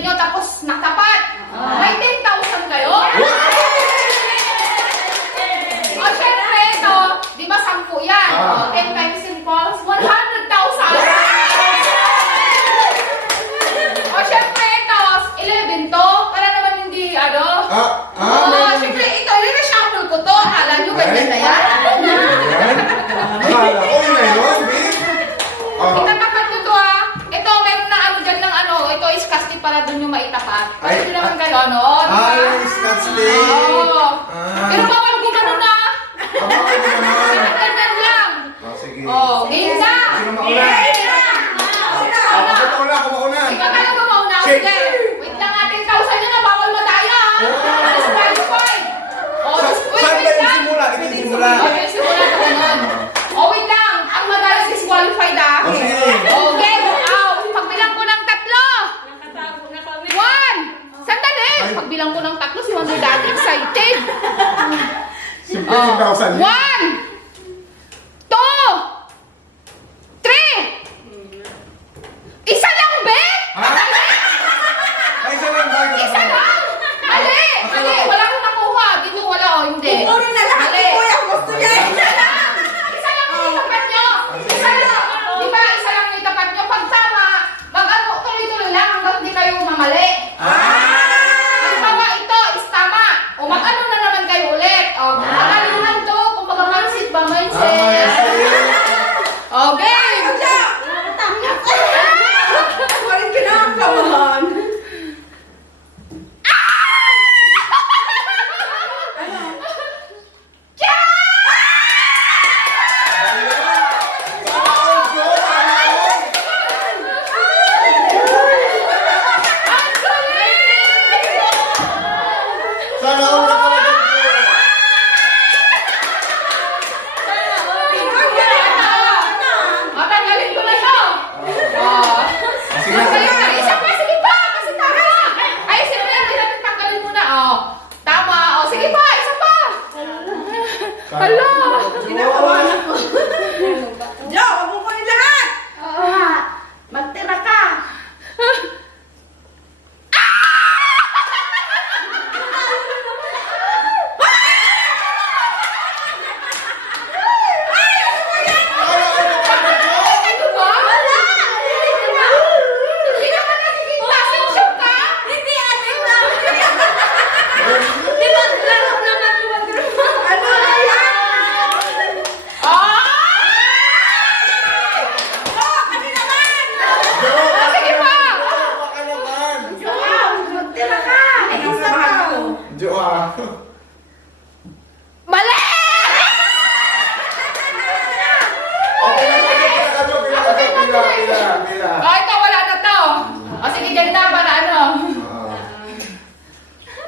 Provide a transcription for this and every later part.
nyo tapos nakapat. Uh-huh. Ah. Ay, para doon yung maitapat. Ay, Kasi hindi naman ah, gano'n, oh, no? Ay, scotch tape! Oo. Ah. Pero bawal gumano na! Abawal ah, ko naman! Ganyan lang! Oh, sige. Oh, game na! Sino mauna? Ako ko mauna, ako mauna! Ikaw ka lang mauna, sige! Wait lang natin, kausan nyo na, bawal mo tayo. Oh. Ano sa 5-5? Oh, wait, wait lang! Saan ba yung simula? Ito yung simula. 我的冰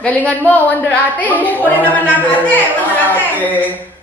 Galingan mo, Wonder Ate. Pumupuli naman lang, ate. Wonder ate.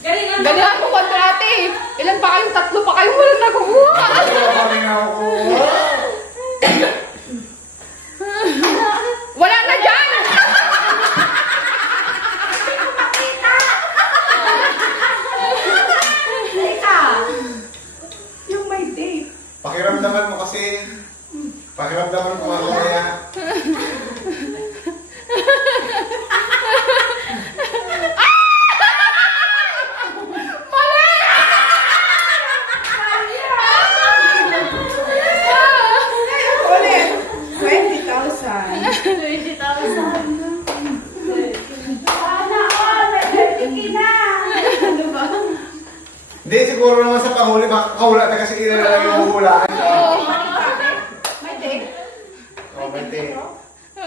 Galingan, Galingan mo kontrate. Ilan pa kayong tatlo pa kayong walang nakukuha? Wala pa ako.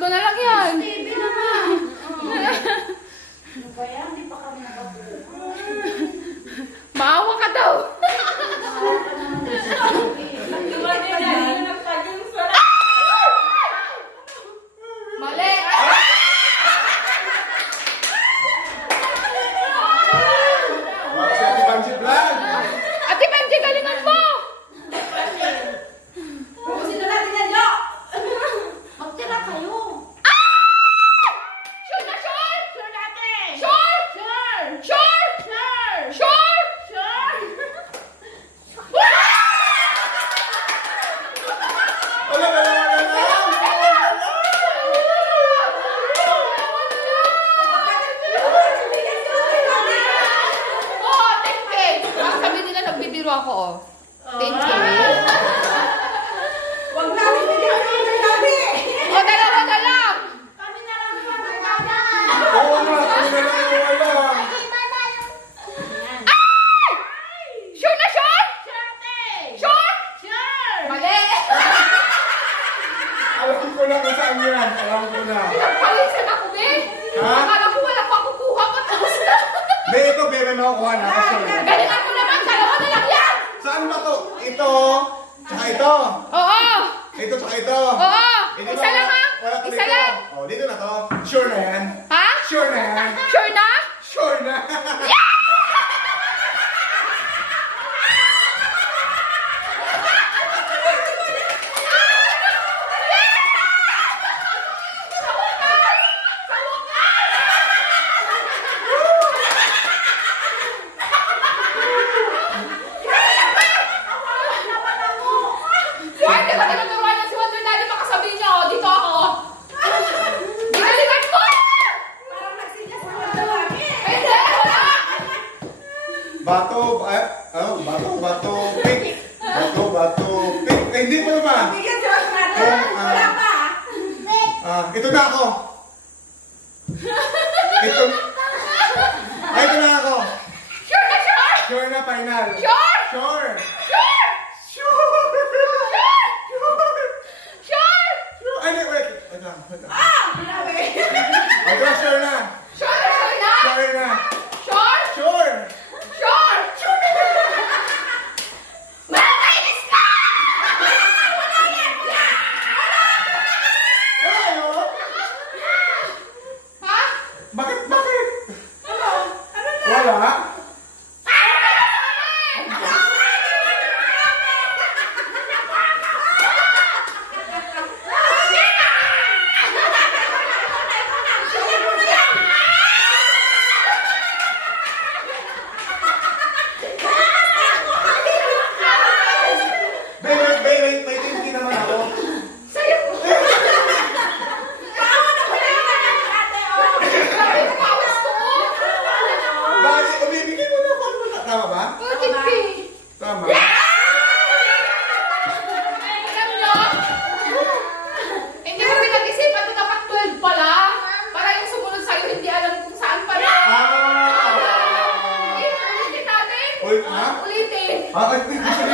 연락해야. Thank you. Huwag namin bigyan ng sinabi. O, dalawa na lang. Kami na lang yung magkakada. Oo nga, kami na lang yung wala. Sure na sure? Sure? Mali. Alam ko na kung saan yan. Alam ko na. Pinagpalisan ako, Ben. Ha? Akala ko wala pa kukuha pa tapos na. Hindi, ito, bebe, makukuha na. Kasi, Galingan mo naman, dalawa na lang yan. saan ba to? Ito, tsaka ito. Oo. Ito, tsaka ito. Oo. Ito Isa lang ha. Wala ka Isa dito. lang. Oh, dito na to. Sure na yan. Ha? Sure na yan. Sure na? Sure na. Why? Ah, ito na ako. ito. Ay, ito na ako. Sure na, sure. Sure na, final. Sure. Sure. Bakit?